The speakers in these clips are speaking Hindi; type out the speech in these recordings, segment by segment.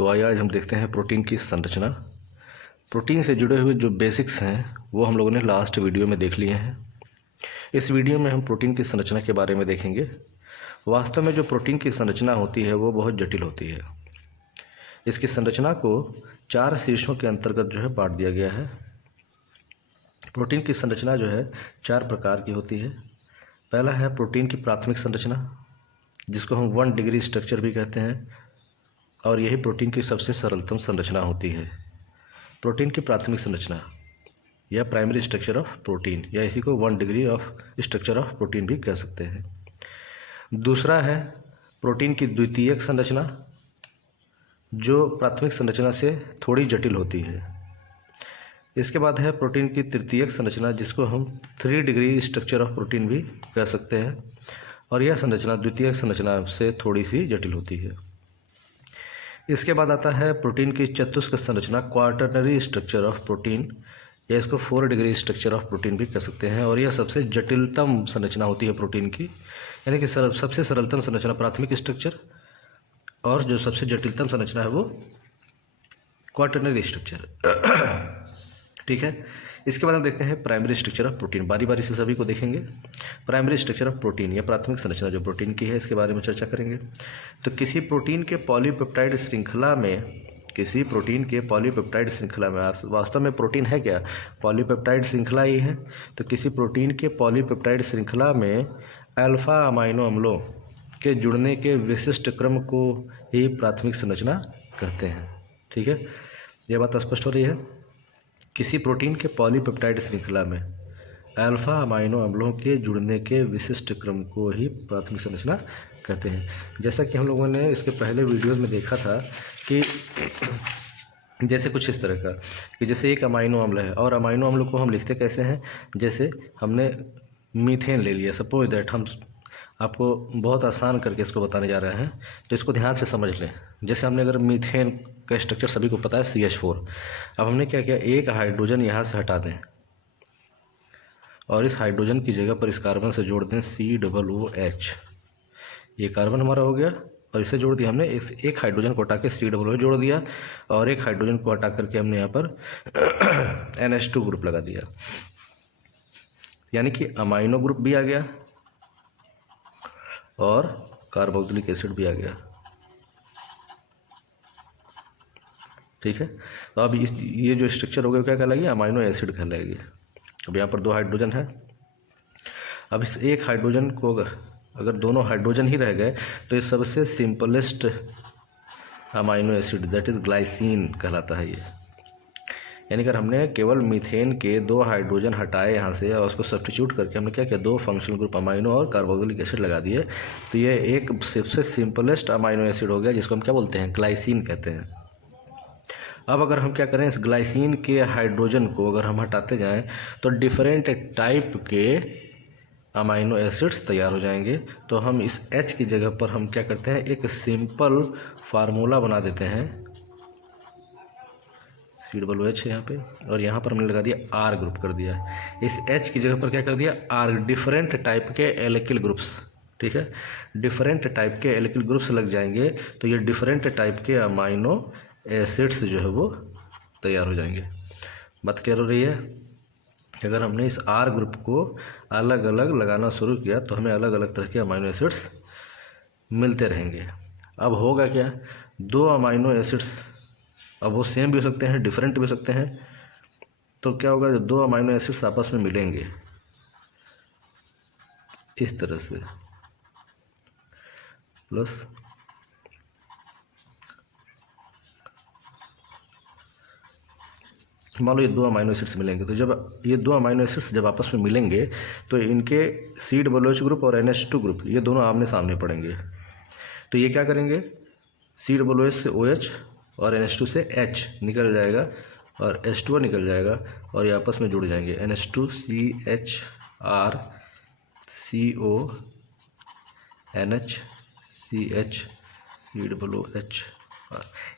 तो आइए आज हम देखते हैं प्रोटीन की संरचना। प्रोटीन से जुड़े हुए जो बेसिक्स हैं वो हम लोगों ने लास्ट वीडियो में देख लिए हैं। इस वीडियो में हम प्रोटीन की संरचना के बारे में देखेंगे। वास्तव में जो प्रोटीन की संरचना होती है वो बहुत जटिल होती है। इसकी संरचना को 4 शीर्षों के अंतर्गत जो है बांट दिया गया है। प्रोटीन की संरचना जो है 4 प्रकार की होती है। पहला है प्रोटीन की प्राथमिक संरचना, जिसको हम 1 डिग्री स्ट्रक्चर भी कहते हैं, और यही प्रोटीन की सबसे सरलतम संरचना होती है। प्रोटीन की प्राथमिक संरचना या प्राइमरी स्ट्रक्चर ऑफ प्रोटीन, या इसी को 1 degree of structure of protein भी कह सकते हैं। दूसरा है प्रोटीन की द्वितीयक संरचना, जो प्राथमिक संरचना से थोड़ी जटिल होती है। इसके बाद है प्रोटीन की तृतीयक संरचना, जिसको हम 3 डिग्री स्ट्रक्चर ऑफ प्रोटीन भी कह सकते हैं, और यह संरचना द्वितीयक संरचना से थोड़ी सी जटिल होती है। इसके बाद आता है प्रोटीन की चतुष्क संरचना, क्वार्टरनरी स्ट्रक्चर ऑफ प्रोटीन, या इसको 4 डिग्री स्ट्रक्चर ऑफ प्रोटीन भी कह सकते हैं, और यह सबसे जटिलतम संरचना होती है प्रोटीन की। यानी कि सबसे सरलतम संरचना प्राथमिक स्ट्रक्चर, और जो सबसे जटिलतम संरचना है वो क्वार्टरनरी स्ट्रक्चर। ठीक है। इसके बाद हम देखते हैं प्राइमरी स्ट्रक्चर ऑफ प्रोटीन। बारी बारी से सभी को देखेंगे। प्राइमरी स्ट्रक्चर ऑफ प्रोटीन या प्राथमिक संरचना जो प्रोटीन की है, इसके बारे में चर्चा करेंगे। तो किसी प्रोटीन के पॉलीपेप्टाइड श्रृंखला में वास्तव में प्रोटीन है क्या? पॉलीपेप्टाइड श्रृंखला ही है। तो किसी प्रोटीन के पॉलीपेप्टाइड श्रृंखला में अल्फा अमाइनो अम्लों के जुड़ने के विशिष्ट क्रम को ही प्राथमिक संरचना कहते हैं। ठीक है, यह बात स्पष्ट हो रही है। किसी प्रोटीन के पॉलीपेप्टाइड श्रृंखला में अल्फा अमाइनो अम्लों के जुड़ने के विशिष्ट क्रम को ही प्राथमिक संरचना कहते हैं। जैसा कि हम लोगों ने इसके पहले वीडियोस में देखा था कि जैसे कुछ इस तरह का कि जैसे एक अमाइनो अम्ल है, और अमाइनो अम्ल को हम लिखते कैसे हैं? जैसे हमने मीथेन ले लिया, सपोज दैट। हम आपको बहुत आसान करके इसको बताने जा रहे हैं, तो इसको ध्यान से समझ लें। जैसे हमने अगर मीथेन का स्ट्रक्चर सभी को पता है CH4। अब हमने क्या किया, एक हाइड्रोजन यहाँ से हटा दें और इस हाइड्रोजन की जगह पर इस कार्बन से जोड़ दें COOH। ये कार्बन हमारा हो गया, और इसे जोड़ दिया हमने। इस एक हाइड्रोजन को हटा के COOH जोड़ दिया, और एक हाइड्रोजन को हटा करके हमने यहाँ पर NH2 ग्रुप लगा दिया। यानी कि अमाइनो ग्रुप भी आ गया और कार्बोक्सिलिक एसिड भी आ गया। ठीक है, तो अब ये जो स्ट्रक्चर हो गया क्या कहलाएगी? अमाइनो एसिड कहलाएगी। अब यहाँ पर 2 हाइड्रोजन है। अब इस एक हाइड्रोजन को अगर दोनों हाइड्रोजन ही रह गए तो ये सबसे simplest amino acid that is glycine कहलाता है ये। यानी कि हमने केवल मीथेन के 2 हाइड्रोजन हटाए यहाँ से और उसको सब्स्टिट्यूट करके हमने क्या किया, 2 फंक्शनल ग्रुप अमाइनो और कार्बोक्सिलिक एसिड लगा दिए, तो ये एक सबसे सिंपलेस्ट अमाइनो एसिड हो गया, जिसको हम क्या बोलते हैं? ग्लाइसिन कहते हैं। अब अगर हम क्या करें, इस ग्लाइसिन के हाइड्रोजन को अगर हम हटाते जाएं तो डिफरेंट टाइप के अमाइनो एसिड्स तैयार हो जाएंगे। तो हम इस H की जगह पर हम क्या करते हैं, एक सिंपल फार्मूला बना देते हैं। COOH यहाँ पे, और यहाँ पर हमने लगा दिया R ग्रुप कर दिया। इस H की जगह पर क्या कर दिया, R, डिफरेंट टाइप के एल्किल ग्रुप्स। ठीक है, डिफरेंट टाइप के एल्किल ग्रुप्स लग जाएंगे, तो ये डिफरेंट टाइप के अमाइनो एसिड्स जो है वो तैयार हो जाएंगे। बात क्लियर हो रही है? अगर हमने इस R ग्रुप को अलग अलग लगाना शुरू किया तो हमें अलग अलग तरह के अमाइनो एसिड्स मिलते रहेंगे। अब होगा क्या, 2 अमाइनो एसिड्स, अब वो सेम भी हो सकते हैं, डिफरेंट भी हो सकते हैं। तो क्या होगा, जब 2 अमाइनो एसिड्स आपस में मिलेंगे इस तरह से, प्लस मान लो ये 2 अमाइनो एसिड्स मिलेंगे, तो जब ये 2 अमाइनो एसिड्स जब आपस में मिलेंगे तो इनके COOH ग्रुप और NH2 ग्रुप ये दोनों आमने सामने पड़ेंगे। तो ये क्या करेंगे, COOH से OH और NH2 से H निकल जाएगा, और H2O निकल जाएगा, और ये आपस में जुड़ जाएंगे। NH2 CHR CO NH CH COOH।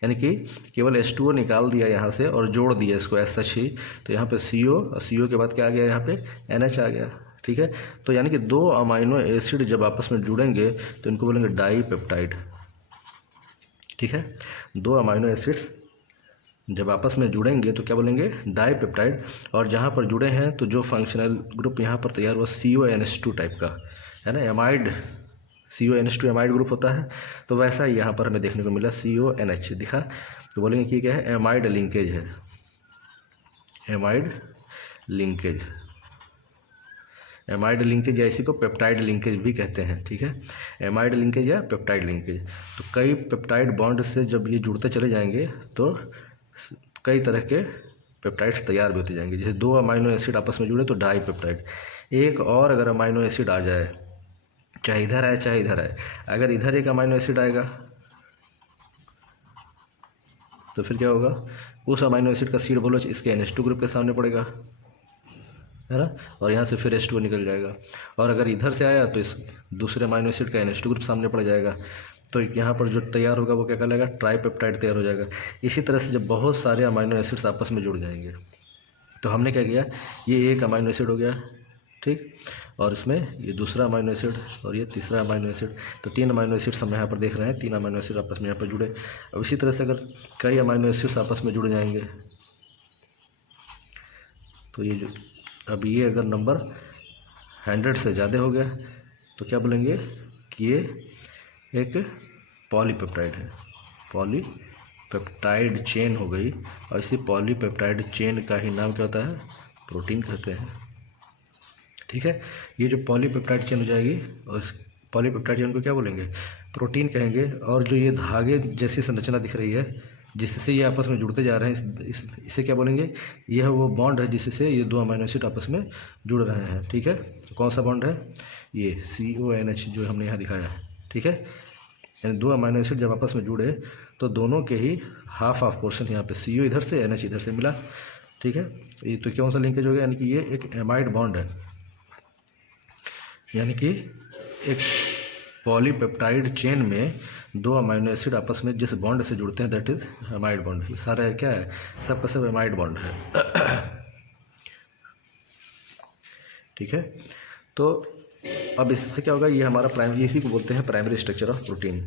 यानी कि केवल H2O निकाल दिया यहाँ से और जोड़ दिया इसको ऐसा ही, तो यहाँ पे CO, और CO के बाद क्या आ गया, यहाँ पे NH आ गया। ठीक है, तो यानी कि 2 अमाइनो एसिड जब आपस में जुड़ेंगे तो इनको बोलेंगे डाई पेप्टाइड। ठीक है। दो अमाइनो एसिड्स जब आपस में जुड़ेंगे तो क्या बोलेंगे, डाईपेप्टाइड। और जहाँ पर जुड़े हैं तो जो फंक्शनल ग्रुप यहाँ पर तैयार हुआ CONH2 टाइप का है ना, एमाइड, CONH2 एमाइड ग्रुप होता है। तो वैसा ही यहाँ पर हमें देखने को मिला, CONH दिखा, तो बोलेंगे कि क्या है, एमाइड लिंकेज है, एमाइड लिंकेज। एमाइड लिंकेज या इसी को पेप्टाइड लिंकेज भी कहते हैं। ठीक है, एमाइड लिंकेज या पेप्टाइड लिंकेज। तो कई पेप्टाइड बॉन्ड से जब ये जुड़ते चले जाएंगे तो कई तरह के पेप्टाइड्स तैयार भी होते जाएंगे। जैसे दो अमाइनो एसिड आपस में जुड़े तो डाई पेप्टाइड। एक और अगर अमाइनो एसिड आ जाए, चाहे इधर आए चाहे इधर आए, अगर इधर एक अमाइनो एसिड आएगा तो फिर क्या होगा, उस अमाइनो एसिड का सीड बोलो इसके NH2 ग्रुप के सामने पड़ेगा, है ना, और यहाँ से फिर H2 निकल जाएगा। और अगर इधर से आया तो इस दूसरे अमाइनो एसिड का NH2 ग्रुप सामने पड़ जाएगा, तो यहाँ पर जो तैयार होगा वो क्या कहलाएगा, ट्राईपेप्टाइड तैयार हो जाएगा। इसी तरह से जब बहुत सारे अमाइनो एसिड्स आपस में जुड़ जाएंगे तो हमने क्या किया, ये एक अमाइनो एसिड हो गया, ठीक, और इसमें ये दूसरा अमाइनो एसिड और ये तीसरा अमाइनो एसिड, तो तीन अमाइनो एसिड्स हम यहाँ पर देख रहे हैं, तीन अमाइनो एसिड आपस में यहाँ पर जुड़े। अब इसी तरह से अगर कई अमाइनो एसिड्स आपस में जुड़ जाएंगे तो ये जो अब ये अगर नंबर 100 से ज़्यादा हो गया तो क्या बोलेंगे कि ये एक पॉलीपेप्टाइड है, पॉलीपेप्टाइड चेन हो गई। और इसी पॉलीपेप्टाइड चेन का ही नाम क्या होता है, प्रोटीन कहते हैं। ठीक है, ये जो पॉलीपेप्टाइड चेन हो जाएगी और इस पॉलीपेप्टाइड चेन को क्या बोलेंगे, प्रोटीन कहेंगे। और जो ये धागे जैसी संरचना दिख रही है जिससे ये आपस में जुड़ते जा रहे हैं, इसे क्या बोलेंगे, यह वो बॉन्ड है जिससे ये दो अमाइनो एसिड आपस में जुड़ रहे हैं। ठीक है, तो कौन सा बॉन्ड है, ये CONH जो हमने यहाँ दिखाया है। ठीक है, यानी दो अमाइनो एसिड जब आपस में जुड़े तो दोनों के ही हाफ पोर्शन यहाँ पे CO इधर से NH इधर से मिला। ठीक है, ये तो कौन सा लिंकेज हो गया, यानी कि ये एक एमाइड बॉन्ड है, यानी कि एक पॉलीपेप्टाइड चेन में दो अमाइनो एसिड आपस में जिस बॉन्ड से जुड़ते हैं दैट इज एमाइड बॉन्ड। ये सारा क्या है, सबका सब एमाइड बॉन्ड है। ठीक है, तो अब इससे क्या होगा, ये हमारा प्राइमरी, इसी को बोलते हैं प्राइमरी स्ट्रक्चर ऑफ प्रोटीन।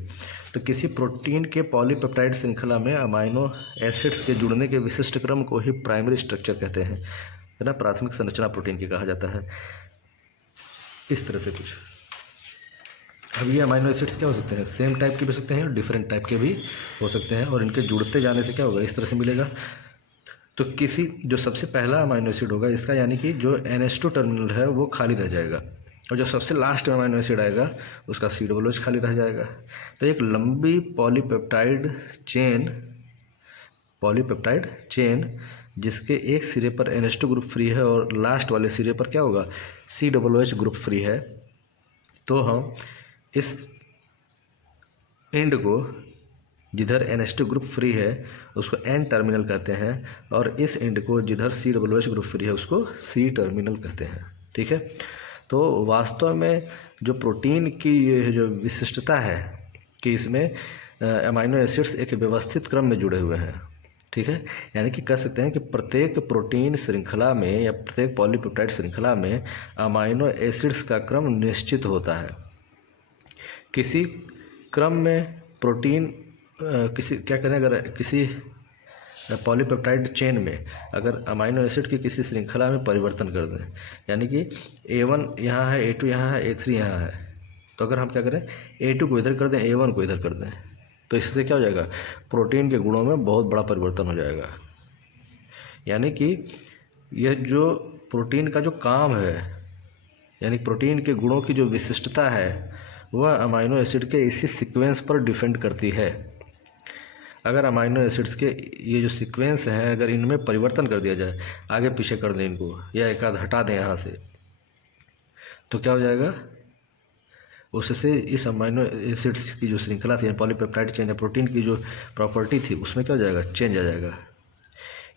तो किसी प्रोटीन के पॉलीपेप्टाइड श्रृंखला में अमाइनो एसिड्स के जुड़ने के विशिष्ट क्रम को ही प्राइमरी स्ट्रक्चर कहते हैं, है ना, प्राथमिक संरचना प्रोटीन की कहा जाता है। इस तरह से कुछ। अब ये अमाइनो एसिड्स क्या हो सकते हैं, सेम टाइप के भी हो सकते हैं और डिफरेंट टाइप के भी हो सकते हैं, और इनके जुड़ते जाने से क्या होगा, इस तरह से मिलेगा। तो किसी जो सबसे पहला अमाइनो एसिड होगा इसका, यानी कि जो NH2 टर्मिनल है वो खाली रह जाएगा, और जो सबसे लास्ट अमाइनो एसिड आएगा उसका COOH खाली रह जाएगा। तो एक लंबी पॉलीपेप्टाइड चेन जिसके एक सिरे पर NH2 ग्रुप फ्री है और लास्ट वाले सिरे पर क्या होगा, COOH ग्रुप फ्री है। तो हम इस एंड को जिधर NH2 ग्रुप फ्री है उसको N टर्मिनल कहते हैं, और इस एंड को जिधर COOH ग्रुप फ्री है उसको C टर्मिनल कहते हैं। ठीक है, तो वास्तव में जो प्रोटीन की ये जो विशिष्टता है कि इसमें अमाइनो एसिड्स एक व्यवस्थित क्रम में जुड़े हुए हैं। ठीक है, यानी कि कह सकते हैं कि प्रत्येक प्रोटीन श्रृंखला में या प्रत्येक पॉलीपेप्टाइड श्रृंखला में अमाइनो एसिड्स का क्रम निश्चित होता है। किसी क्रम में प्रोटीन किसी क्या करें, अगर किसी पॉलीपेप्टाइड चेन में अगर अमाइनो एसिड की किसी श्रृंखला में परिवर्तन कर दें, यानी कि A1 यहाँ है, A2 यहाँ है, A3 यहाँ है, तो अगर हम क्या करें, A2 को इधर कर दें, A1 को इधर कर दें, तो इससे क्या हो जाएगा, प्रोटीन के गुणों में बहुत बड़ा परिवर्तन हो जाएगा। यानी कि यह जो प्रोटीन का जो काम है, यानी प्रोटीन के गुणों की जो विशिष्टता है वह अमाइनो एसिड के इसी सीक्वेंस पर डिपेंड करती है। अगर अमाइनो एसिड्स के ये जो सीक्वेंस हैं अगर इनमें परिवर्तन कर दिया जाए, आगे पीछे कर दें इनको या एक आध हटा दें यहाँ से, तो क्या हो जाएगा, उससे इस अमाइनो एसिड्स की जो श्रृंखला थी, पॉलीपेप्टाइड चेन या प्रोटीन की जो प्रॉपर्टी थी उसमें क्या हो जाएगा, चेंज आ जाएगा।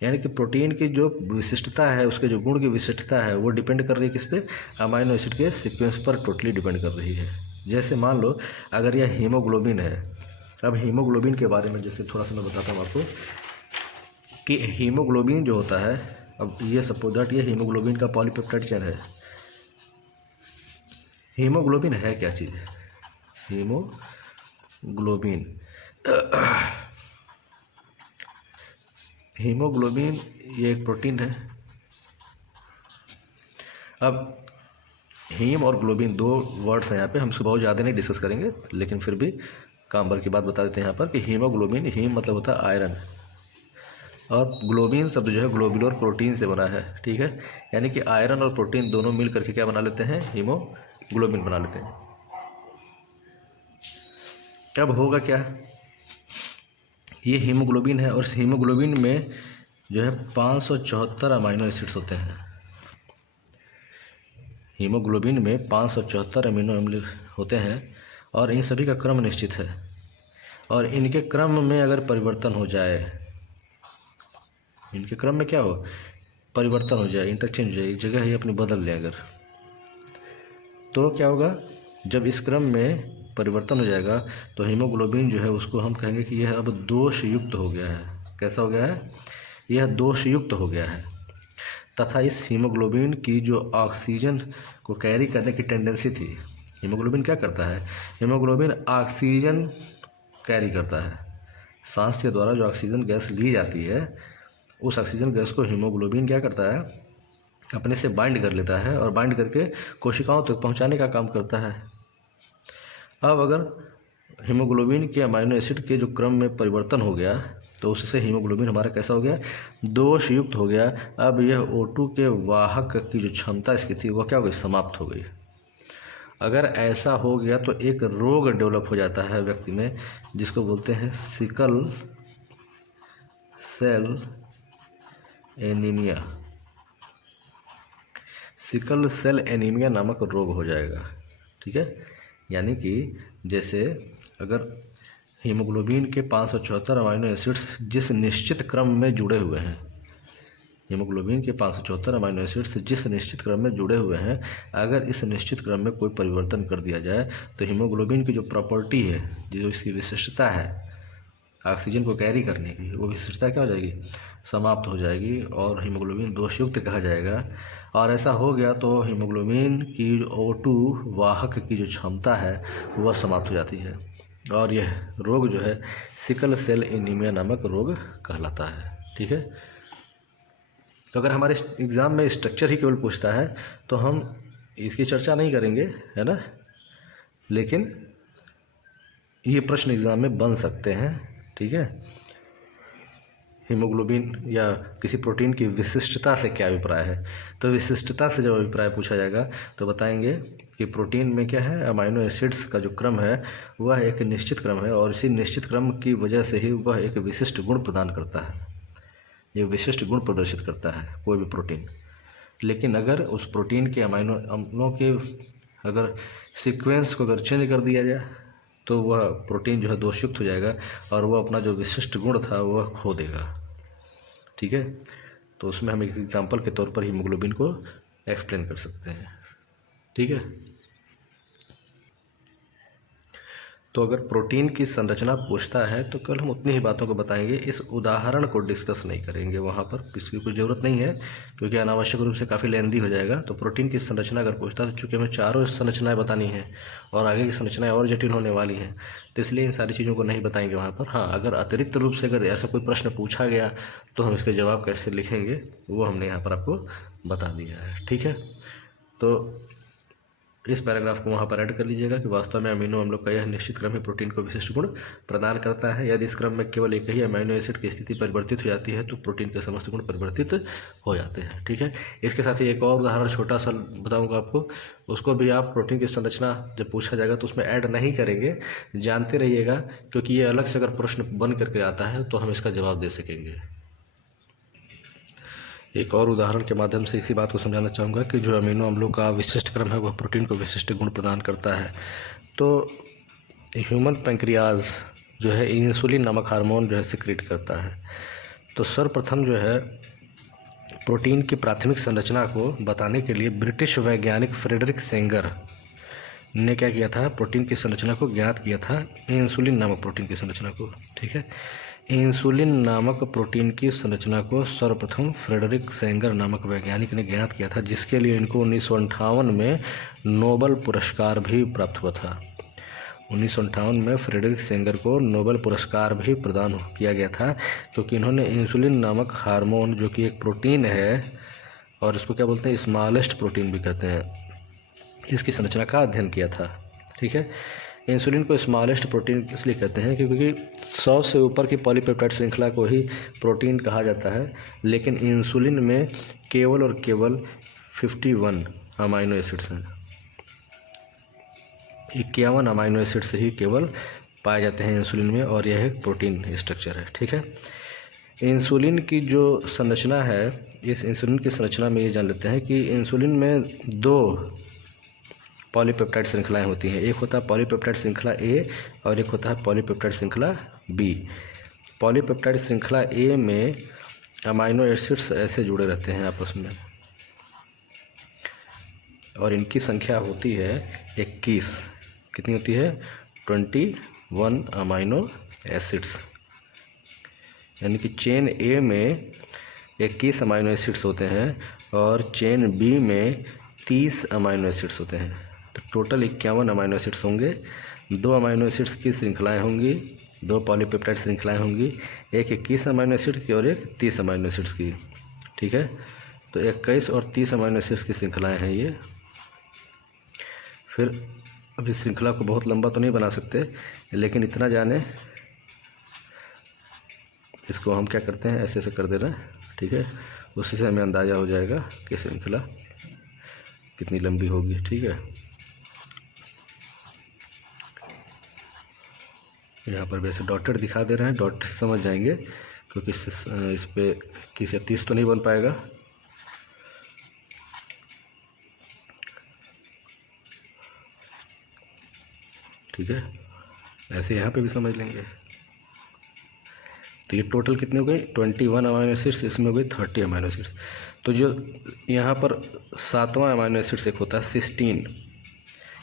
यानी कि प्रोटीन की जो विशिष्टता है, उसके जो गुण की विशिष्टता है वो डिपेंड कर रही है किस पे, अमाइनो एसिड के सीक्वेंस पर टोटली डिपेंड कर रही है। जैसे मान लो अगर यह हीमोग्लोबिन है, अब हीमोग्लोबिन के बारे में जैसे थोड़ा सा मैं बताता हूँ आपको कि हीमोग्लोबिन जो होता है, अब ये सपोज दैट ये हीमोग्लोबिन का पॉलीपेप्टाइड चेन है। हीमोग्लोबिन है क्या चीज़, हीमोग्लोबिन हीमोग्लोबिन ये एक प्रोटीन है। अब हीम और ग्लोबिन दो वर्ड्स हैं यहाँ पे, हम इसको बहुत ज़्यादा नहीं डिस्कस करेंगे, लेकिन फिर भी काम भर की बात बता देते हैं यहाँ पर कि हीमोग्लोबिन, हीम मतलब होता है आयरन, और ग्लोबिन शब्द जो है ग्लोबुलर प्रोटीन से बना है, ठीक है। यानी कि आयरन और प्रोटीन दोनों मिल करके क्या बना लेते हैं, हीमोग्लोबिन बना लेते हैं। अब होगा क्या, ये हीमोग्लोबिन है और इस हीमोग्लोबिन में जो है 574 अमीनो एसिड्स होते हैं। हीमोग्लोबिन में 574 अमीनो अम्ल होते हैं और इन सभी का क्रम निश्चित है, और इनके क्रम में अगर परिवर्तन हो जाए, इनके क्रम में क्या हो, परिवर्तन हो जाए, इंटरचेंज हो जाए, एक जगह ही अपनी बदल ले अगर, तो क्या होगा, जब इस क्रम में परिवर्तन हो जाएगा तो हीमोग्लोबिन जो है उसको हम कहेंगे कि यह अब दोष युक्त हो गया है। कैसा हो गया है, यह दोष युक्त हो गया है। तथा इस हीमोग्लोबिन की जो ऑक्सीजन को कैरी करने की टेंडेंसी थी, हीमोग्लोबिन क्या करता है, हीमोग्लोबिन ऑक्सीजन कैरी करता है। सांस के द्वारा जो ऑक्सीजन गैस ली जाती है, उस ऑक्सीजन गैस को हीमोग्लोबिन क्या करता है, अपने से बाइंड कर लेता है और बाइंड करके कोशिकाओं तक पहुंचाने का काम करता है। अब अगर हीमोग्लोबिन के अमीनो एसिड के जो क्रम में परिवर्तन हो गया तो उससे हीमोग्लोबिन हमारा कैसा हो गया, दोष युक्त हो गया। अब यह O2 के वाहक की जो क्षमता इसकी थी वह क्या हो गई, समाप्त हो गई। अगर ऐसा हो गया तो एक रोग डेवलप हो जाता है व्यक्ति में, जिसको बोलते हैं sickle cell anaemia. Sickle cell anaemia नामक रोग हो जाएगा, ठीक है। यानी कि जैसे अगर हीमोग्लोबिन के 574 अमीनो एसिड्स जिस निश्चित क्रम में जुड़े हुए हैं, हीमोग्लोबिन के 574 अमीनो एसिड्स जिस निश्चित क्रम में जुड़े हुए हैं, अगर इस निश्चित क्रम में कोई परिवर्तन कर दिया जाए तो हीमोग्लोबिन की जो प्रॉपर्टी है, जो इसकी विशिष्टता है ऑक्सीजन को कैरी करने की, वो विशिष्टता क्या हो जाएगी, समाप्त हो जाएगी और हीमोग्लोबिन दोषयुक्त कहा जाएगा। और ऐसा हो गया तो हीमोग्लोबिन की O2 वाहक की जो क्षमता है वह समाप्त हो जाती है और यह रोग जो है सिकल सेल एनीमिया नामक रोग कहलाता है, ठीक है। तो अगर हमारे एग्ज़ाम में स्ट्रक्चर ही केवल पूछता है तो हम इसकी चर्चा नहीं करेंगे, है ना, लेकिन ये प्रश्न एग्ज़ाम में बन सकते हैं, ठीक है। हीमोग्लोबिन या किसी प्रोटीन की विशिष्टता से क्या अभिप्राय है, तो विशिष्टता से जब अभिप्राय पूछा जाएगा तो बताएंगे कि प्रोटीन में क्या है, अमीनो एसिड्स का जो क्रम है वह एक निश्चित क्रम है और इसी निश्चित क्रम की वजह से ही वह एक विशिष्ट गुण प्रदान करता है, ये विशिष्ट गुण प्रदर्शित करता है कोई भी प्रोटीन। लेकिन अगर उस प्रोटीन के अमीनो अम्लों के अगर सीक्वेंस को अगर चेंज कर दिया जाए तो वह प्रोटीन जो है दोषयुक्त हो जाएगा और वह अपना जो विशिष्ट गुण था वह खो देगा, ठीक है। तो उसमें हम एक एग्जांपल के तौर पर हीमोग्लोबिन को एक्सप्लेन कर सकते हैं, ठीक है। तो अगर प्रोटीन की संरचना पूछता है तो केवल हम उतनी ही बातों को बताएंगे, इस उदाहरण को डिस्कस नहीं करेंगे, वहाँ पर किसी कोई ज़रूरत नहीं है क्योंकि अनावश्यक रूप से काफ़ी लेंदी हो जाएगा। तो प्रोटीन की संरचना अगर पूछता है तो चूँकि हमें चारों संरचनाएं बतानी हैं और आगे की संरचनाएं और जटिल होने वाली हैं, तो इसलिए इन सारी चीज़ों को नहीं बताएंगे वहाँ पर। हाँ, अगर अतिरिक्त रूप से अगर ऐसा कोई प्रश्न पूछा गया तो हम इसके जवाब कैसे लिखेंगे वो हमने यहाँ पर आपको बता दिया है, ठीक है। तो इस पैराग्राफ को वहाँ पर ऐड कर लीजिएगा कि वास्तव में अमीनो अम्लों का यह निश्चित क्रम ही प्रोटीन को विशिष्ट गुण प्रदान करता है। यदि इस क्रम में केवल एक ही अमीनो एसिड की स्थिति परिवर्तित हो जाती है तो प्रोटीन के समस्त गुण परिवर्तित हो जाते हैं, ठीक है। इसके साथ ही एक और उदाहरण छोटा सा बताऊँगा आपको, उसको भी आप प्रोटीन की संरचना जब पूछा जाएगा तो उसमें ऐड नहीं करेंगे, जानते रहिएगा, क्योंकि ये अलग से अगर प्रश्न बन करके आता है तो हम इसका जवाब दे सकेंगे। एक और उदाहरण के माध्यम से इसी बात को समझाना चाहूँगा कि जो अमीनो अम्लों का विशिष्ट क्रम है वह प्रोटीन को विशिष्ट गुण प्रदान करता है। तो ह्यूमन पैंक्रियाज जो है इंसुलिन नामक हार्मोन जो है सिक्रीट करता है। तो सर्वप्रथम जो है प्रोटीन की प्राथमिक संरचना को बताने के लिए ब्रिटिश वैज्ञानिक फ्रेडरिक सेंगर ने क्या किया था, प्रोटीन की संरचना को ज्ञात किया था, इंसुलिन नामक प्रोटीन की संरचना को, ठीक है। इंसुलिन नामक प्रोटीन की संरचना को सर्वप्रथम फ्रेडरिक सेंगर नामक वैज्ञानिक ने ज्ञात किया था, जिसके लिए इनको 1958 में नोबेल पुरस्कार भी प्राप्त हुआ था। 1958 में फ्रेडरिक सेंगर को नोबेल पुरस्कार भी प्रदान किया गया था, क्योंकि इन्होंने इंसुलिन नामक हार्मोन, जो कि एक प्रोटीन है और इसको क्या बोलते हैं, स्मॉलेस्ट प्रोटीन भी कहते हैं, इसकी संरचना का अध्ययन किया था। ठीक है, इंसुलिन को स्मॉलेस्ट प्रोटीन इसलिए कहते हैं क्योंकि 100 से ऊपर की पॉलीपेप्टाइड श्रृंखला को ही प्रोटीन कहा जाता है, लेकिन इंसुलिन में केवल और केवल 51 अमाइनो एसिड्स हैं। 51 अमाइनो एसिड से ही केवल पाए जाते हैं इंसुलिन में, और यह एक प्रोटीन स्ट्रक्चर है। ठीक है, इंसुलिन की जो संरचना है, इस इंसुलिन की संरचना में ये जान लेते हैं कि इंसुलिन में 2 पॉलीपेप्टाइड श्रृंखलाएं होती हैं। एक होता है पॉलीपेप्टाइड श्रृंखला ए और एक होता है पॉलीपेप्टाइड श्रृंखला बी। पॉलीपेप्टाइड श्रृंखला ए में अमाइनो एसिड्स ऐसे जुड़े रहते हैं आपस में, और इनकी संख्या होती है 21। कितनी होती है? 21 अमाइनो एसिड्स। यानी कि चेन ए में 21 अमाइनो एसिड्स होते हैं और चेन बी में 30 अमाइनो एसिड्स होते हैं। तो टोटल 51 अमाइनो एसिड्स होंगे। 2 अमाइनो एसिड्स की श्रृंखलाएं होंगी, 2 पॉलीपेप्टाइड श्रृंखलाएं होंगी, एक 21 अमाइनो एसिड की और एक 30 अमाइनो एसिड्स की। ठीक है, तो 21 और 30 अमाइनो एसिड्स की श्रृंखलाएं हैं ये। फिर अभी श्रृंखला को बहुत लंबा तो नहीं बना सकते, लेकिन इतना जाने, इसको हम क्या करते हैं, ऐसे ऐसे कर दे रहे हैं। ठीक है, उससे से हमें अंदाज़ा हो जाएगा कि श्रृंखला कितनी लंबी होगी। ठीक है, यहाँ पर वैसे डॉटेड दिखा दे रहे हैं, डॉट समझ जाएंगे, क्योंकि इस पे 21 या 30 तो नहीं बन पाएगा। ठीक है, ऐसे यहाँ पे भी समझ लेंगे। तो ये टोटल कितने हो गए? 21 अमाइनो एसिड्स, इसमें हो गई 30 अमाइनो एसिड्स। तो जो यहाँ पर 7वां अमाइनो एसिड्स एक होता है सिस्टीन,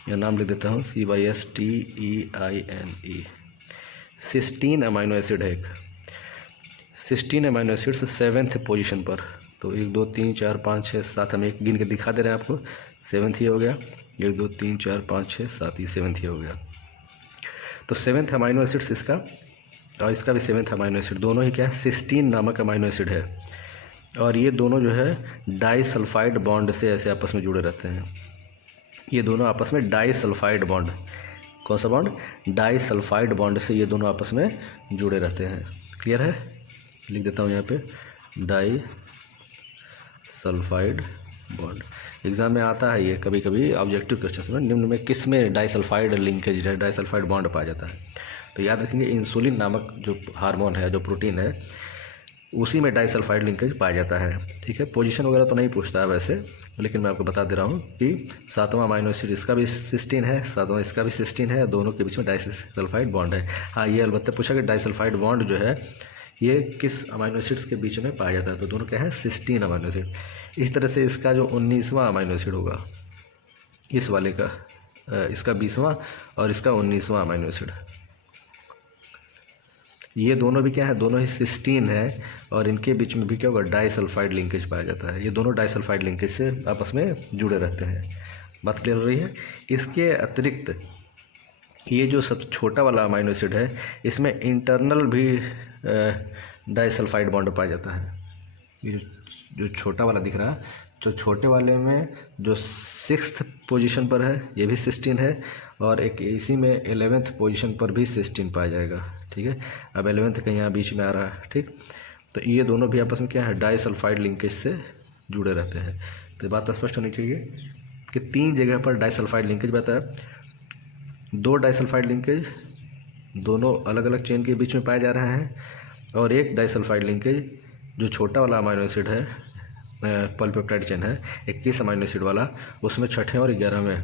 यह नाम लिख देता हूँ, CYSTEINE। सिस्टीन अमाइनो एसिड है एक। Cysteine amino acids 7th position पर। तो 1 2 3 4 5 6 7 हम एक गिन के दिखा दे रहे हैं आपको। 7th ये हो गया, 1 2 3 4 5 6 7, ये 7th ये हो गया। तो 7th अमाइनो एसिड्स इसका, और इसका भी 7th अमाइनो एसिड, दोनों ही क्या है, सिस्टीन नामक अमाइनो एसिड है। और ये दोनों जो है डाइसल्फाइड बॉन्ड से ऐसे आपस में जुड़े रहते हैं। ये दोनों आपस में डाइसल्फाइड बॉन्ड, कौन सा बॉन्ड? डाइसल्फाइड बॉन्ड से ये दोनों आपस में जुड़े रहते हैं। क्लियर है? लिख देता हूँ यहाँ पे, डाइसल्फाइड बॉन्ड। एग्जाम में आता है ये कभी कभी ऑब्जेक्टिव क्वेश्चन में, निम्न में किस में डाइसल्फाइड लिंकेज, डाइसल्फाइड बॉन्ड पाया जाता है? तो याद रखेंगे, इंसुलिन नामक जो हार्मोन है, जो प्रोटीन है, उसी में डाइसल्फाइड लिंकेज पाया जाता है। ठीक है, पोजीशन वगैरह तो नहीं पूछता है वैसे, लेकिन मैं आपको बता दे रहा हूँ कि 7वां अमाइनो एसिड इसका भी सिस्टीन है, 7वां इसका भी सिस्टीन है, दोनों के बीच में डाइसल्फाइड बॉन्ड है। हाँ, ये अलबत्ता पूछा कि डाइसल्फाइड बॉन्ड जो है ये किस अमाइनो एसिड्स के बीच में पाया जाता है, तो दोनों क्या है, सिस्टीन अमाइनो एसिड। इस तरह से इसका जो 19वां अमाइनो एसिड होगा, इस वाले का, इसका 20वां और इसका 19वां अमाइनो एसिड, ये दोनों भी क्या है, दोनों ही सिस्टीन है, और इनके बीच में भी क्या होगा, डाइसल्फाइड लिंकेज पाया जाता है। ये दोनों डाइसल्फाइड लिंकेज से आपस में जुड़े रहते हैं। बात क्लियर हो रही है? इसके अतिरिक्त ये जो सब छोटा वाला अमाइनो एसिड है, इसमें इंटरनल भी डाइसल्फाइड बॉन्ड पाया जाता है। ये जो छोटा वाला दिख रहा है, जो छोटे वाले में जो 6th पोजीशन पर है, ये भी सिस्टीन है, और एक इसी में 11th पोजीशन पर भी सिस्टीन पाया जाएगा। ठीक है, अब 11th कहीं यहाँ बीच में आ रहा है। ठीक, तो ये दोनों भी आपस में क्या है, डाइसल्फाइड लिंकेज से जुड़े रहते हैं। तो बात स्पष्ट होनी चाहिए कि 3 जगह पर डाइसल्फाइड लिंकेज बताया, 2 डाइसल्फाइड लिंकेज दोनों अलग अलग चेन के बीच में पाए जा रहे हैं, और एक डाइसल्फाइड लिंकेज जो छोटा वाला अमाइनो एसिड है, पॉलीपेप्टाइड चेन है 21 अमाइनो एसिड वाला, उसमें 6ठे और 11वें।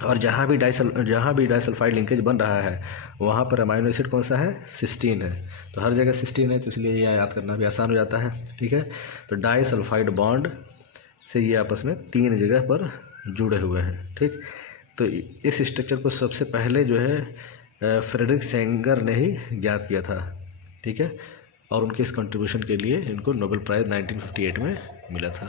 और जहाँ भी डाइसल्फाइड लिंकेज बन रहा है, वहाँ पर अमाइनो एसिड कौन सा है, सिस्टीन है। तो हर जगह सिस्टीन है, तो इसलिए ये याद करना भी आसान हो जाता है। ठीक है, तो डाइसल्फाइड बॉन्ड से ये आपस में 3 जगह पर जुड़े हुए हैं। ठीक, तो इस स्ट्रक्चर को सबसे पहले जो है फ्रेडरिक सेंगर ने ही ज्ञात किया था। ठीक है, और उनके इस कंट्रीब्यूशन के लिए इनको नोबेल प्राइज़ 1958 में मिला था।